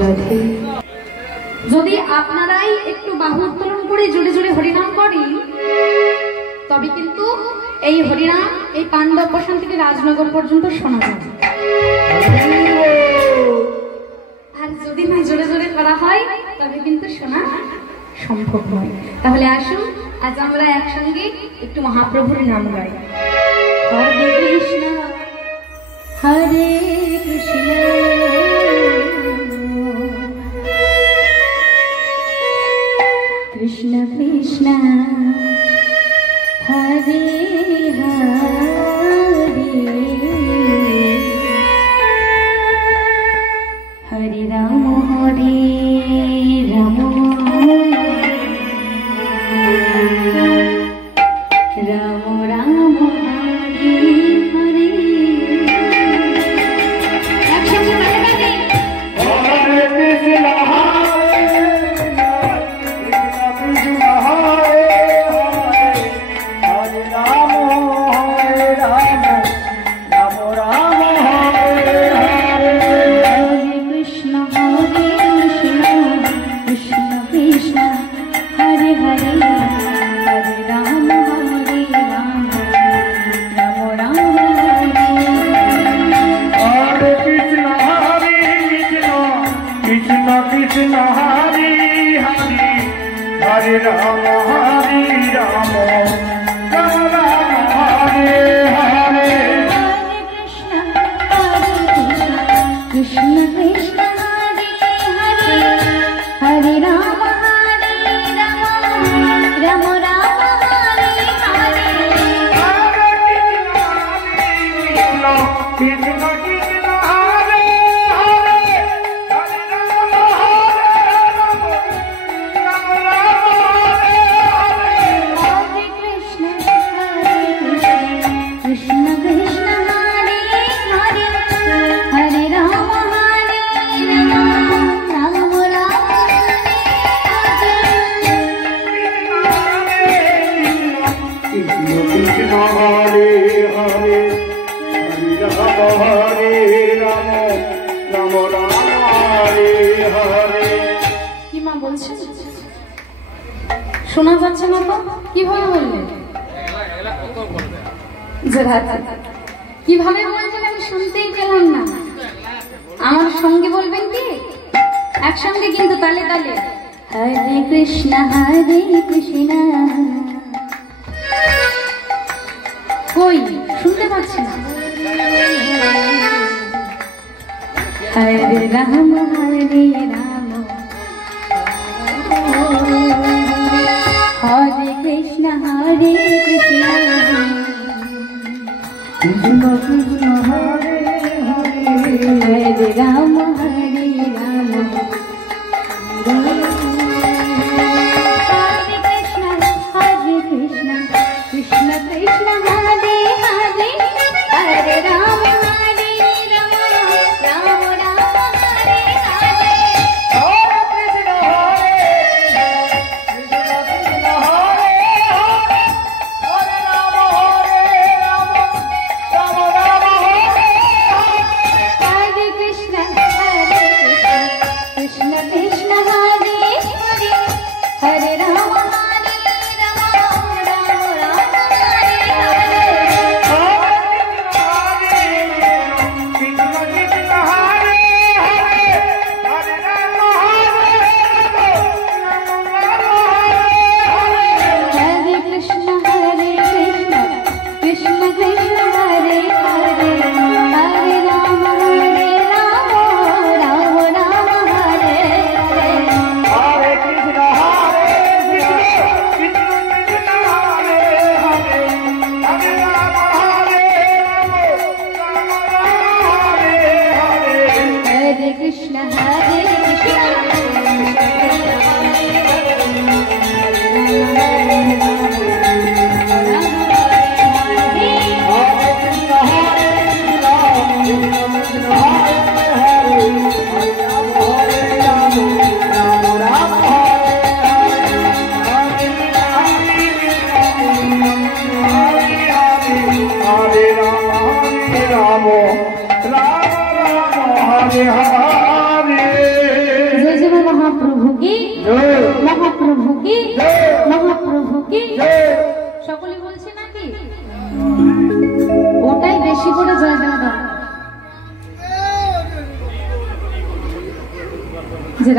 রাধে। যদি আপনারাই একটু বাহু উত্তোলন করে জোরে জোরে হরিনাম করি তবে কিন্তু এই হরিনাম এই পাণ্ডব বসান থেকে রাজনগর পর্যন্ত শোনা যাবে। আর যদি না জোরে জোরে করা হয় তবে কিন্তু শোনা সম্ভব নয়। তাহলে আসুন আজ আমরা একসঙ্গে একটু মহাপ্রভুর নাম গাই। হরে কৃষ্ণ হরে কৃষ্ণ কৃষ্ণ কৃষ্ণ হরে হরে হরে রাম রাম রাম হরে হরে। শোনা যাচ্ছে না তো কিভাবে বললেন? কিভাবে বলছেন আমি শুনতেই পেলাম না। আমার সঙ্গে বলবেন কি? একসঙ্গে কিন্তু তালে তালে। হরে কৃষ্ণ কই শুনতে পাচ্ছি না। হরে রাম হরে কৃষ্ণ হরে কৃষ্ণ কৃষ্ণ কৃষ্ণ হরে হরে হরে রাম হরে রাম হরে কৃষ্ণ কৃষ্ণ কৃষ্ণ হরে হরে হরে রাম হরে রাম রাম রাম হরে হরে। Hare Hare মহাপ্রভু কি মহাপ্রভু কি মহাপ্রভু কি সকলে বলছে নাকি ওটাই বেশি করে জয় দেওয়া দরকার যে